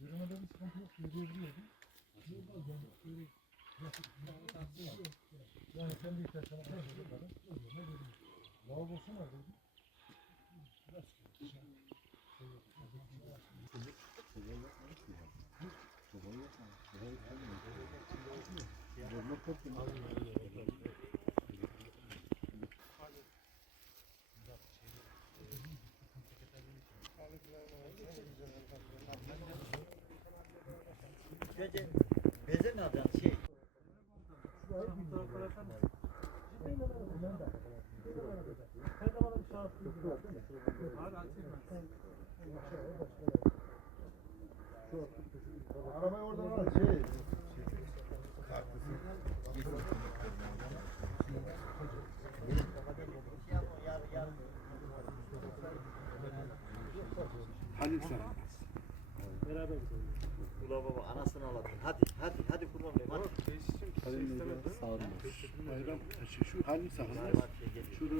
Yürümede bir sıkıntı yok. Yürüyebiliyordum. Yani kendi ihtiyaçlarına kadar çocukların. Lavabosu var dedim. Önce beze ne alacaksın şey? Arabayı oradan al. Şey. Ula baba anasını ağladın. Hadi hadi hadi kurban olayım hadi. Bayram, şu, şu hangi sakın? Hadi, hadi, gel. Şurada